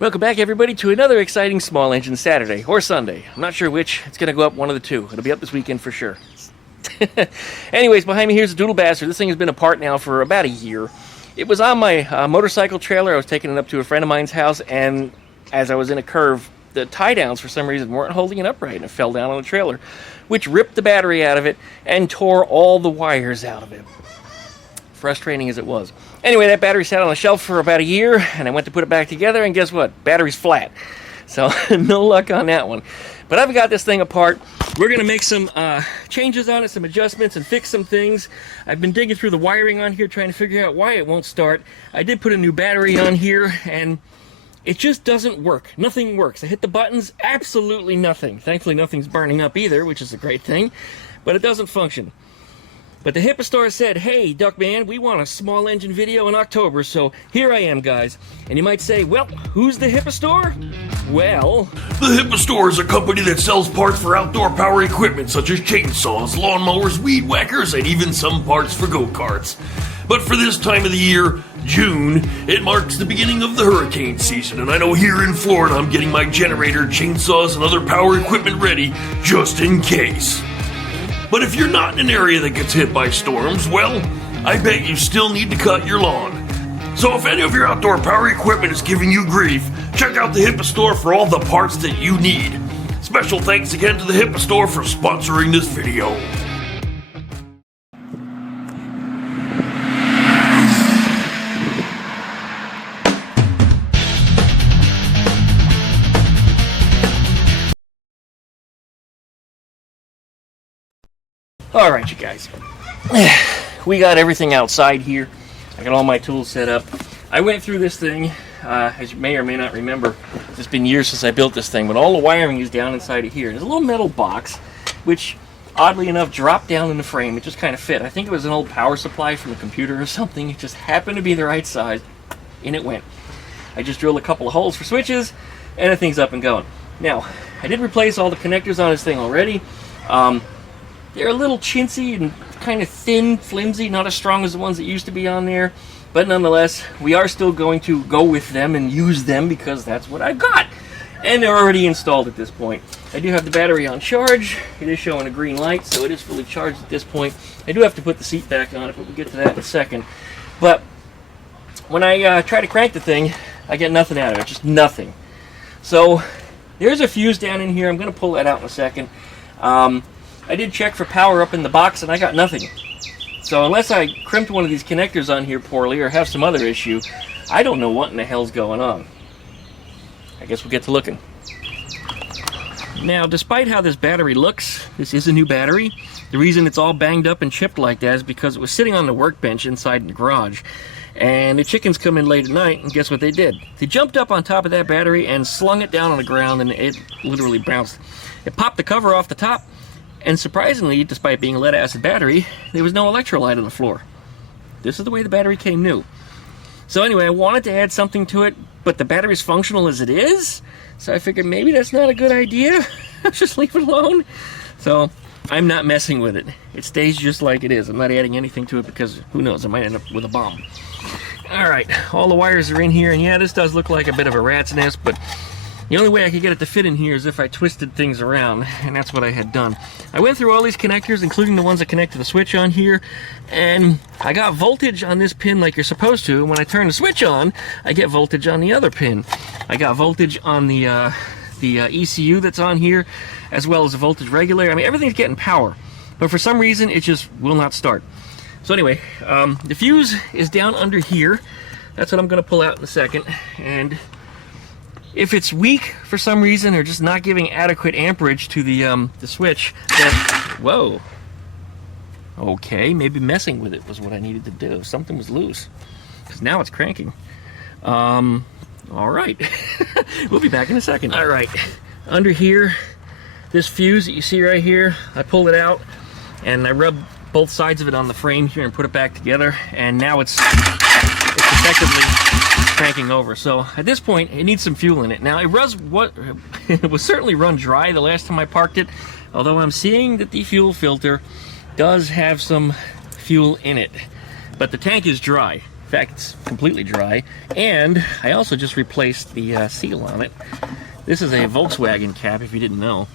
Welcome back, everybody, to another exciting Small Engine Saturday, or Sunday. I'm not sure which. It's going to go up one of the two. It'll be up this weekend for sure. Anyways, behind me here's the DoodleBastard. This thing has been apart now for about a year. It was on my motorcycle trailer. I was taking it up to a friend of mine's house, and as I was in a curve, the tie-downs for some reason weren't holding it upright, and it fell down on the trailer, which ripped the battery out of it and tore all the wires out of it. Frustrating as it was. Anyway, that battery sat on the shelf for about a year, and I went to put it back together, and guess what? Battery's flat. So, no luck on that one. But I've got this thing apart. We're going to make some changes on it, some adjustments, and fix some things. I've been digging through the wiring on here, trying to figure out why it won't start. I did put a new battery on here, and it just doesn't work. Nothing works. I hit the buttons, absolutely nothing. Thankfully, nothing's burning up either, which is a great thing, but it doesn't function. But the HIPA Store said, hey, Duckman, we want a small engine video in October, so here I am, guys. And you might say, well, who's the HIPA Store? Well, the HIPA Store is a company that sells parts for outdoor power equipment such as chainsaws, lawnmowers, weed whackers, and even some parts for go-karts. But for this time of the year, June, it marks the beginning of the hurricane season, and I know here in Florida I'm getting my generator, chainsaws, and other power equipment ready just in case. But if you're not in an area that gets hit by storms, well, I bet you still need to cut your lawn. So if any of your outdoor power equipment is giving you grief, check out the HIPA Store for all the parts that you need. Special thanks again to the HIPA Store for sponsoring this video. alright, you guys. We got everything outside here. I got all my tools set up. I went through this thing, as you may or may not remember. It's been years since I built this thing, but all the wiring is down inside of here. There's a little metal box, which, oddly enough, dropped down in the frame. It just kind of fit. I think it was an old power supply from a computer or something. It just happened to be the right size. In it went. I just drilled a couple of holes for switches, and the thing's up and going. Now, I did replace all the connectors on this thing already. They're a little chintzy and kind of thin, flimsy, not as strong as the ones that used to be on there. But nonetheless, we are still going to go with them and use them because that's what I've got. And they're already installed at this point. I do have the battery on charge. It is showing a green light, so it is fully charged at this point. I do have to put the seat back on it, but we'll get to that in a second. But when I try to crank the thing, I get nothing out of it, just nothing. So there's a fuse down in here. I'm going to pull that out in a second. I did check for power up in the box, and I got nothing. So unless I crimped one of these connectors on here poorly or have some other issue, I don't know what in the hell's going on. I guess we'll get to looking. Now, despite how this battery looks, this is a new battery. The reason it's all banged up and chipped like that is because it was sitting on the workbench inside the garage. And the chickens come in late at night, and guess what they did? They jumped up on top of that battery and slung it down on the ground, and it literally bounced. It popped the cover off the top, and surprisingly, despite being a lead-acid battery, there was no electrolyte on the floor. This is the way the battery came new. So anyway, I wanted to add something to it, but the battery's functional as it is, so I figured maybe that's not a good idea. Just leave it alone. So I'm not messing with it. It stays just like it is. I'm not adding anything to it because who knows, I might end up with a bomb. Alright, all the wires are in here, and yeah, this does look like a bit of a rat's nest, but the only way I could get it to fit in here is if I twisted things around, and that's what I had done. I went through all these connectors, including the ones that connect to the switch on here, and I got voltage on this pin like you're supposed to, and when I turn the switch on, I get voltage on the other pin. I got voltage on the ECU that's on here, as well as the voltage regulator. I mean, everything's getting power, but for some reason, it just will not start. So anyway, the fuse is down under here. That's what I'm going to pull out in a second, and if it's weak for some reason or just not giving adequate amperage to the switch, then whoa. Okay, maybe messing with it was what I needed to do. Something was loose, because now it's cranking. All right, we'll be back in a second. All right, under here, this fuse that you see right here, I pulled it out and I rubbed both sides of it on the frame here and put it back together, and now it's effectively cranking over. So at this point, it needs some fuel in it. Now it was certainly run dry the last time I parked it, although I'm seeing that the fuel filter does have some fuel in it, but the tank is dry. fact, it's completely dry. And I also just replaced the seal on it. This is a Volkswagen cap, if you didn't know.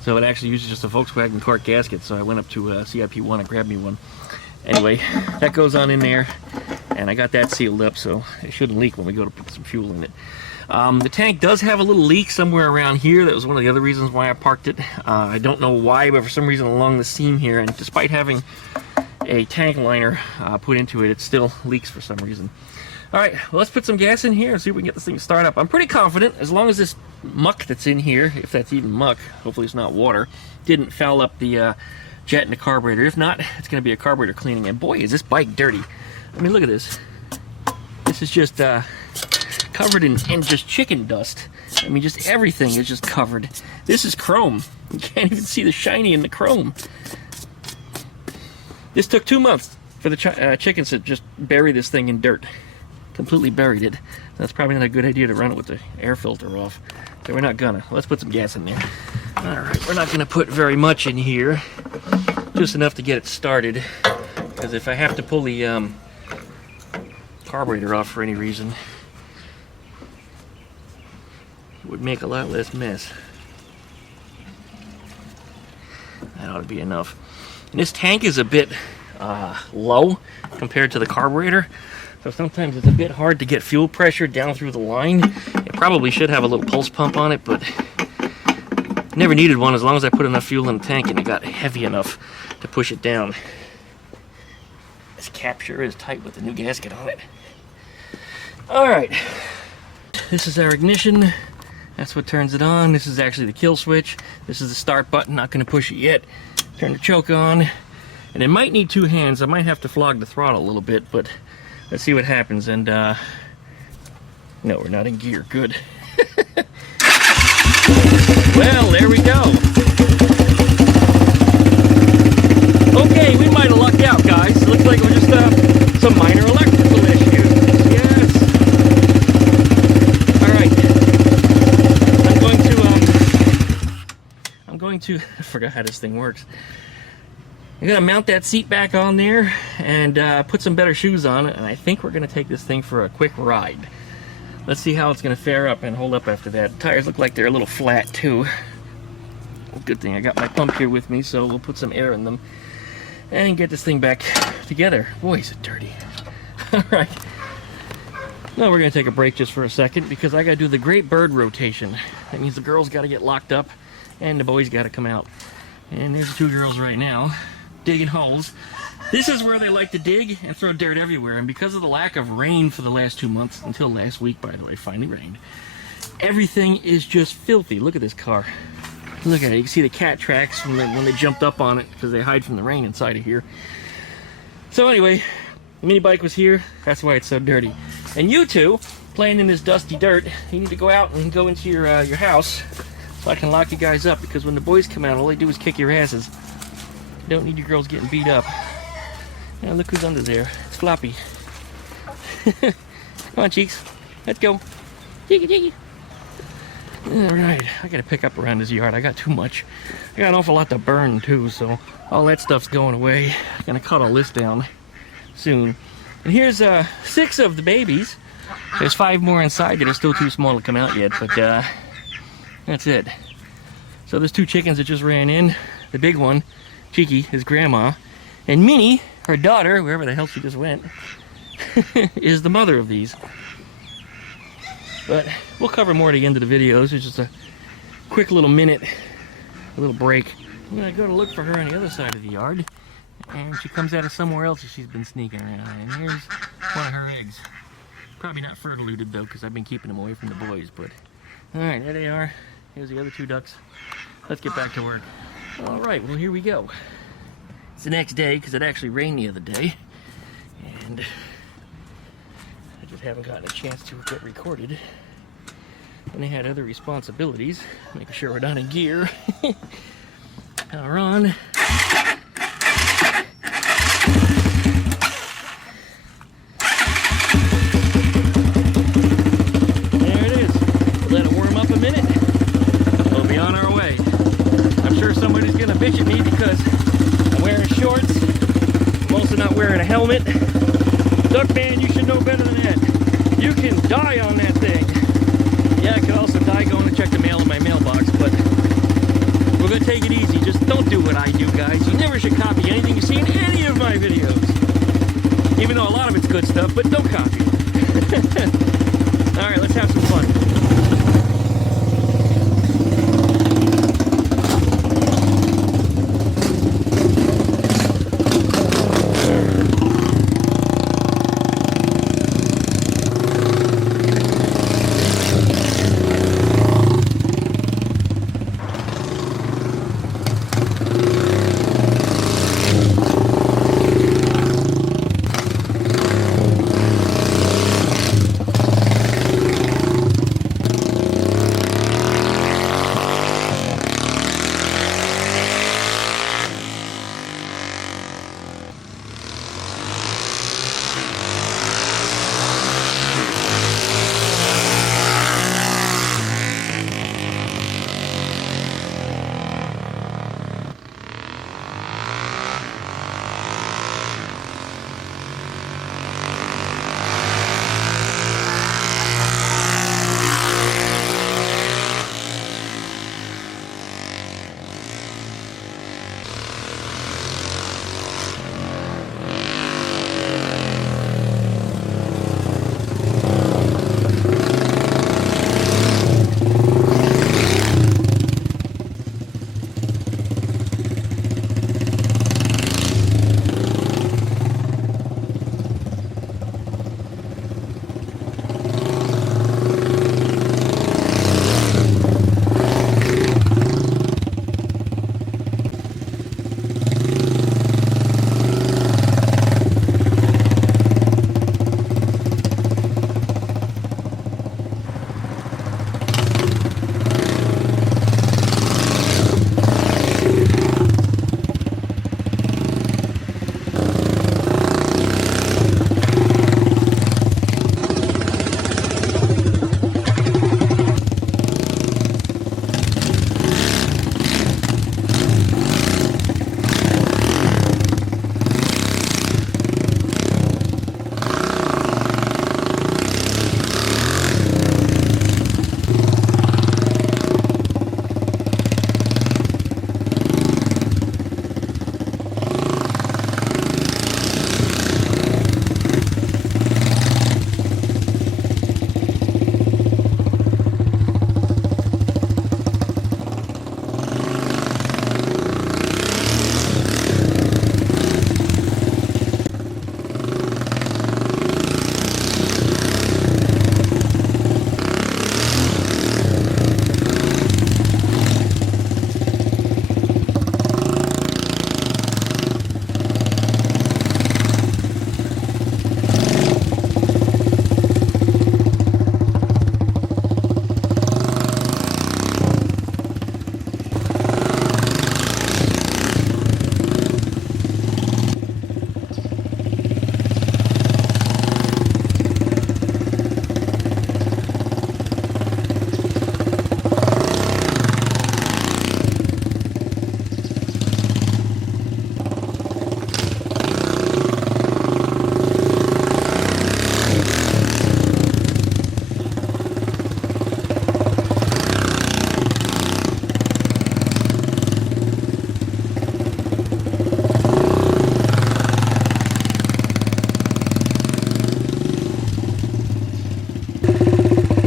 So it actually uses just a Volkswagen cork gasket, so I went up to CIP1 and grabbed me one. Anyway, that goes on in there, and I got that sealed up, so it shouldn't leak when we go to put some fuel in it. The tank does have a little leak somewhere around here. That was one of the other reasons why I parked it. I don't know why, but for some reason along the seam here, and despite having a tank liner put into it, it still leaks for some reason. Alright, well, let's put some gas in here and see if we can get this thing to start up. I'm pretty confident, as long as this muck that's in here, if that's even muck, hopefully it's not water, didn't foul up the jet in the carburetor. If not, it's going to be a carburetor cleaning. And boy, is this bike dirty. I mean, look at this. This is just covered in just chicken dust. I mean, just everything is just covered. This is chrome. You can't even see the shiny in the chrome. This took 2 months for the chickens to just bury this thing in dirt. Completely buried it. That's probably not a good idea to run it with the air filter off. So we're not gonna. Let's put some gas in there. Alright, we're not gonna put very much in here. Just enough to get it started. Because if I have to pull the carburetor off for any reason, it would make a lot less mess. That ought to be enough. And this tank is a bit low compared to the carburetor. So sometimes it's a bit hard to get fuel pressure down through the line. It probably should have a little pulse pump on it, but never needed one as long as I put enough fuel in the tank and it got heavy enough to push it down. This cap sure is tight with the new gasket on it. Alright, this is our ignition. That's what turns it on. This is actually the kill switch. This is the start button, not going to push it yet. Turn the choke on. And it might need 2 hands. I might have to flog the throttle a little bit, but let's see what happens. And no, we're not in gear. Good. Well, there we go. Okay, we might have lucked out, guys. It looks like it was just some minor electrical issues. Yes. All right. I'm going to. I forgot how this thing works. I'm gonna mount that seat back on there and put some better shoes on it, and I think we're gonna take this thing for a quick ride. Let's see how it's gonna fare up and hold up after that. The tires look like they're a little flat too. Good thing I got my pump here with me, so we'll put some air in them and get this thing back together. Boy, is it dirty. Alright. Now we're gonna take a break just for a second because I gotta do the great bird rotation. That means the girls gotta get locked up and the boys gotta come out. And there's the 2 girls right now digging holes. This is where they like to dig and throw dirt everywhere, and because of the lack of rain for the last 2 months, until last week, by the way, finally rained, everything is just filthy. Look at this car. Look at it. You can see the cat tracks when they jumped up on it because they hide from the rain inside of here. So anyway, the mini bike was here. That's why it's so dirty. And you two, playing in this dusty dirt, you need to go out and go into your house so I can lock you guys up, because when the boys come out, all they do is kick your asses. You don't need your girls getting beat up. Now look who's under there. It's Floppy. Come on, cheeks. Let's go. Jiggy, jiggy. Alright, I gotta pick up around this yard. I got too much. I got an awful lot to burn too, so all that stuff's going away. I'm gonna cut all this down soon. And here's 6 of the babies. There's 5 more inside that are still too small to come out yet, but that's it. So there's 2 chickens that just ran in. The big one, Cheeky, his grandma, and Minnie, her daughter, wherever the hell she just went, is the mother of these. But we'll cover more at the end of the videos. It's just a quick little minute, a little break. I'm gonna go to look for her on the other side of the yard, and she comes out of somewhere else that she's been sneaking around. And here's one of her eggs. Probably not fertilized though, because I've been keeping them away from the boys. But all right, there they are. Here's the other 2 ducks. Let's get back to work. All right, well, here we go. It's the next day, because it actually rained the other day, and I just haven't gotten a chance to get recorded. And I had other responsibilities, making sure we're not in gear. Power on. There it is. Let it warm up a minute. We'll be on our way. I'm sure somebody's gonna bitch at me because I'm wearing shorts. I'm also not wearing a helmet. Duckman, you should should know better than that. You can die on that thing. Yeah, I could also die going to check the mail in my mailbox, but we're going to take it easy. Just don't do what I do, guys. You never should copy anything you see in any of my videos. Even though a lot of it's good stuff, but don't copy it. Alright, let's have some fun.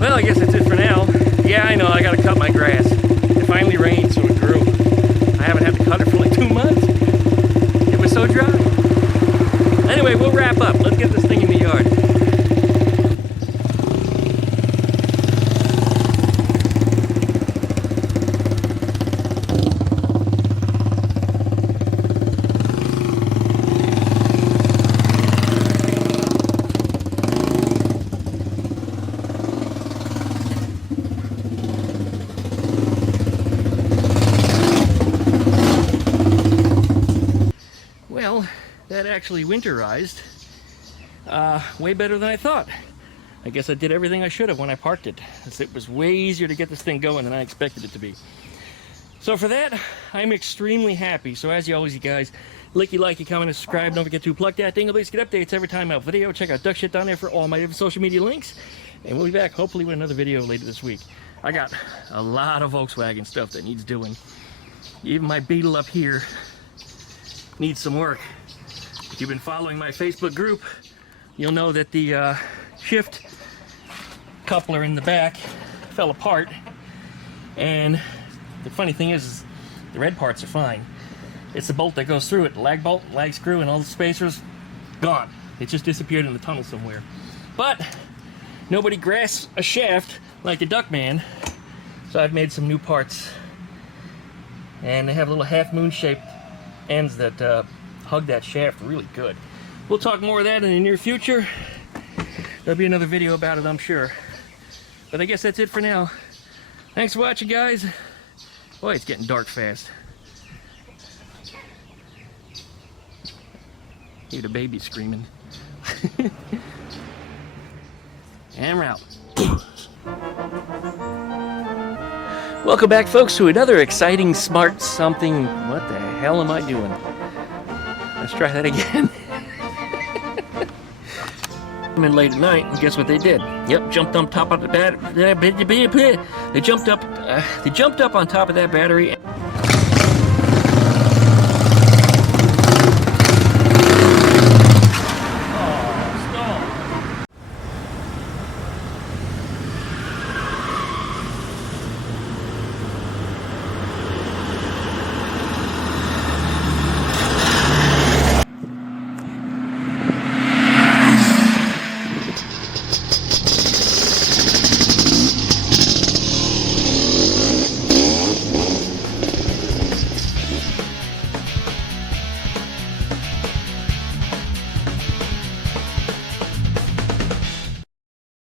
Well, I guess that's it for now. Yeah, I know, I gotta cut my grass. It finally rained, so it grew. I haven't had to cut it for like 2 months. It was so dry. Anyway, we'll wrap up. Let's get this thing in the yard. Well, that actually winterized way better than I thought. I guess I did everything I should have when I parked it. It was way easier to get this thing going than I expected it to be. So for that, I'm extremely happy. So as always, you guys, licky, like, comment, and subscribe. Don't forget to plug that thing. At least get updates every time I have a video. Check out Duck Shit down there for all my different social media links. And we'll be back hopefully with another video later this week. I got a lot of Volkswagen stuff that needs doing. Even my Beetle up here needs some work. If you've been following my Facebook group, you'll know that the shift coupler in the back fell apart. And the funny thing is the red parts are fine. It's the bolt that goes through it, the lag bolt, lag screw, and all the spacers, gone. It just disappeared in the tunnel somewhere. But nobody grasps a shaft like the Duckman, so I've made some new parts. And they have little half-moon shaped ends that hug that shaft really good. We'll talk more of that in the near future. There'll be another video about it, I'm sure. But I guess that's it for now. Thanks for watching, guys. Boy, it's getting dark fast. Hear the baby screaming. And we're out. Welcome back, folks, to another exciting, smart something. What the hell am I doing? Let's try that again. I'm in late at night, and guess what they did? Yep, jumped on top of the battery. They jumped up on top of that battery.